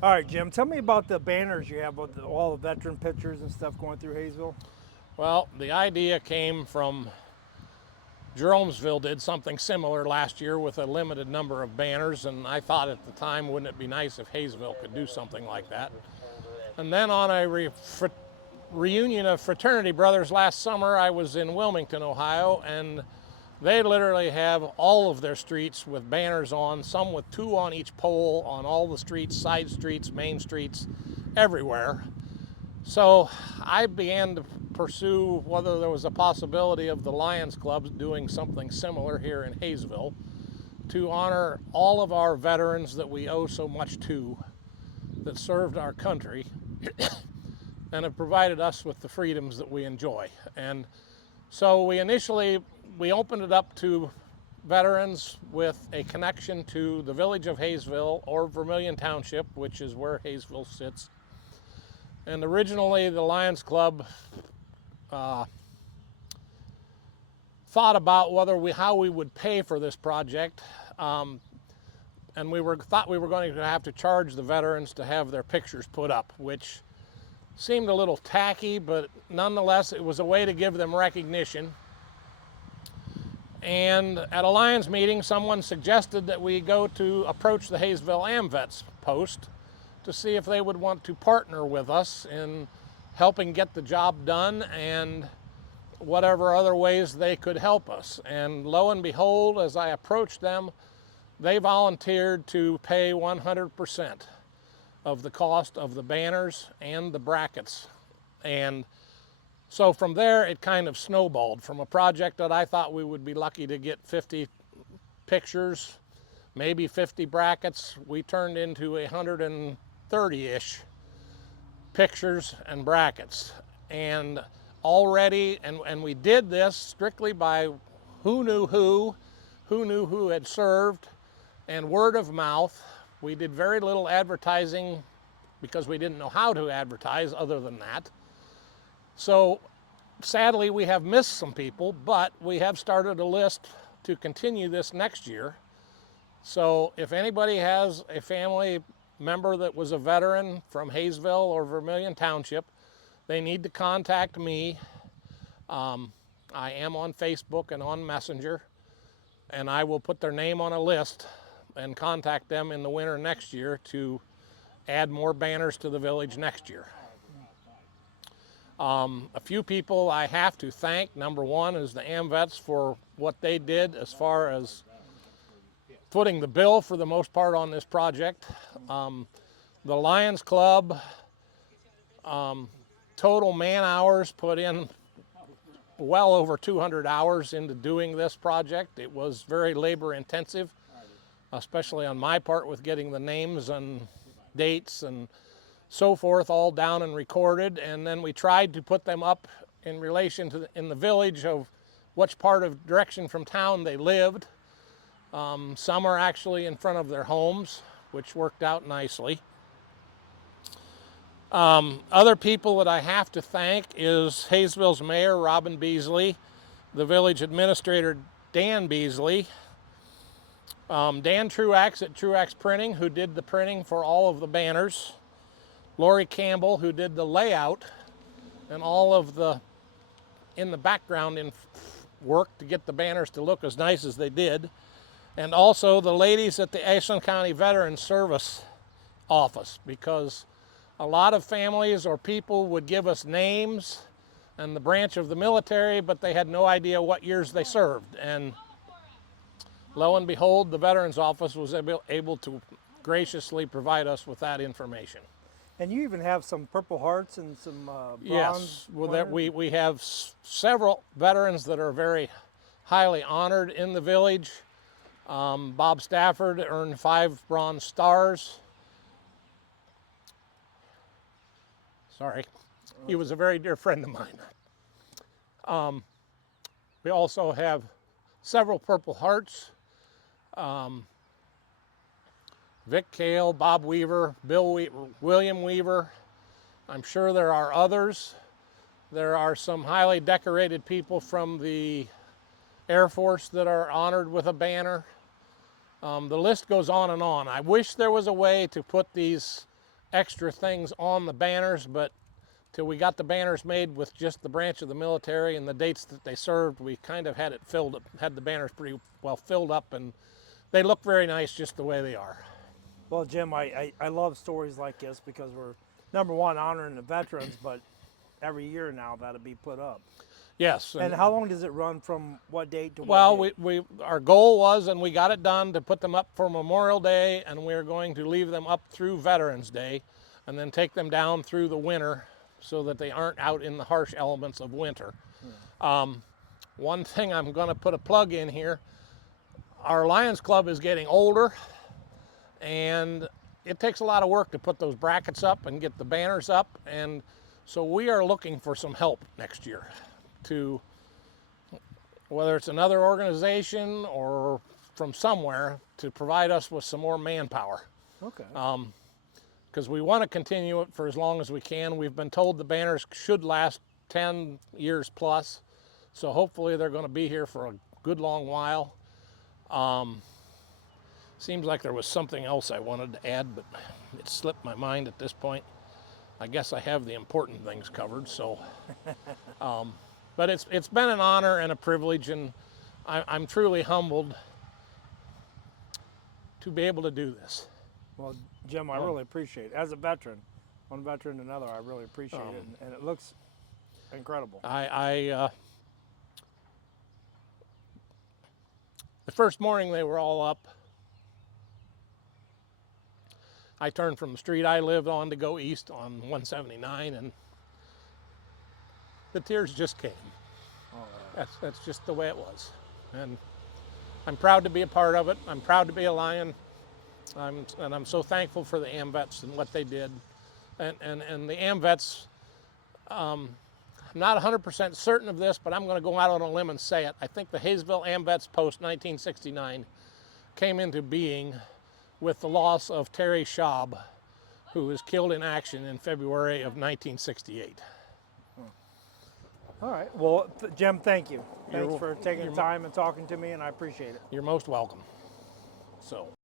All right, Jim, tell me about the banners you have with all the veteran pictures and stuff going through Hayesville. Well, the idea came from Jeromesville did something similar last year with a limited number of banners, and I thought at the time, wouldn't it be nice if Hayesville could do something like that? And then on a reunion of fraternity brothers last summer, I was in Wilmington, Ohio, and they literally have all of their streets with banners on, some with two on each pole on all the streets, side streets, main streets, everywhere. So I began to pursue whether there was a possibility of the Lions Club doing something similar here in Hayesville to honor all of our veterans that we owe so much to, that served our country and have provided us with the freedoms that we enjoy. And so we opened it up to veterans with a connection to the village of Hayesville or Vermilion Township, which is where Hayesville sits. And originally the Lions Club thought about how we would pay for this project, and thought we were going to have to charge the veterans to have their pictures put up, which seemed a little tacky, but nonetheless it was a way to give them recognition. And at a Lions meeting, someone suggested that we go to approach the Hayesville AMVETS post to see if they would want to partner with us in helping get the job done and whatever other ways they could help us. And lo and behold, as I approached them, they volunteered to pay 100% of the cost of the banners and the brackets. And so from there, it kind of snowballed from a project that I thought we would be lucky to get 50 pictures, maybe 50 brackets. We turned into 130-ish pictures and brackets. And already, and we did this strictly by who knew who had served, and word of mouth. We did very little advertising because we didn't know how to advertise other than that. So sadly, we have missed some people, but we have started a list to continue this next year. So if anybody has a family member that was a veteran from Hayesville or Vermilion Township, they need to contact me. I am on Facebook and on Messenger, and I will put their name on a list and contact them in the winter next year to add more banners to the village next year. A few people I have to thank. Number one is the AMVETS for what they did as far as footing the bill for the most part on this project. The Lions Club, total man hours put in well over 200 hours into doing this project. It was very labor intensive, especially on my part with getting the names and dates and so forth all down and recorded. And then we tried to put them up in relation to in the village of which part of direction from town they lived. Some are actually in front of their homes, which worked out nicely. Other people that I have to thank is Hayesville's mayor, Robin Beasley, the village administrator, Dan Beasley, Dan Truax at Truax Printing, who did the printing for all of the banners, Lori Campbell, who did the layout and all of the in the background in work to get the banners to look as nice as they did, and also the ladies at the Ashland County Veterans Service office, because a lot of families or people would give us names and the branch of the military, but they had no idea what years they served. And lo and behold, the Veterans Office was able to graciously provide us with that information. And you even have some Purple Hearts and some bronze. Yes, well, that we have several veterans that are very highly honored in the village. Bob Stafford earned 5 Bronze Stars. Sorry, he was a very dear friend of mine. We also have several Purple Hearts. Vic Cale, Bob Weaver, William Weaver. I'm sure there are others. There are some highly decorated people from the Air Force that are honored with a banner. The list goes on and on. I wish there was a way to put these extra things on the banners, but till we got the banners made with just the branch of the military and the dates that they served, we kind of had it filled up, had the banners pretty well filled up, and they look very nice just the way they are. Well, Jim, I love stories like this because we're, number one, honoring the veterans, but every year now that'll be put up. Yes. And how long does it run from what date to what Well, date? our goal was, and we got it done, to put them up for Memorial Day, and we're going to leave them up through Veterans Day, and then take them down through the winter so that they aren't out in the harsh elements of winter. One thing I'm going to put a plug in here, our Lions Club is getting older, and it takes a lot of work to put those brackets up and get the banners up, and so we are looking for some help next year, to whether it's another organization or from somewhere, to provide us with some more manpower. Okay. Because we want to continue it for as long as we can. We've been told the banners should last 10 years plus, so hopefully they're going to be here for a good long while. Seems like there was something else I wanted to add, but it slipped my mind at this point. I guess I have the important things covered, so. But it's been an honor and a privilege, and I'm truly humbled to be able to do this. Well, Jim, I really appreciate it. As a veteran, one veteran to another, I really appreciate it, and it looks incredible. The first morning they were all up, I turned from the street I lived on to go east on 179, and the tears just came. That's just the way it was. And I'm proud to be a part of it. I'm proud to be a Lion. And I'm so thankful for the AMVETS and what they did. And the AMVETS, I'm not 100% certain of this, but I'm going to go out on a limb and say it. I think the Hayesville AMVETS post 1969 came into being with the loss of Terry Schaub, who was killed in action in February of 1968. All right. Well, Jim, thank you. Thanks for taking the time and talking to me, and I appreciate it. You're most welcome. So.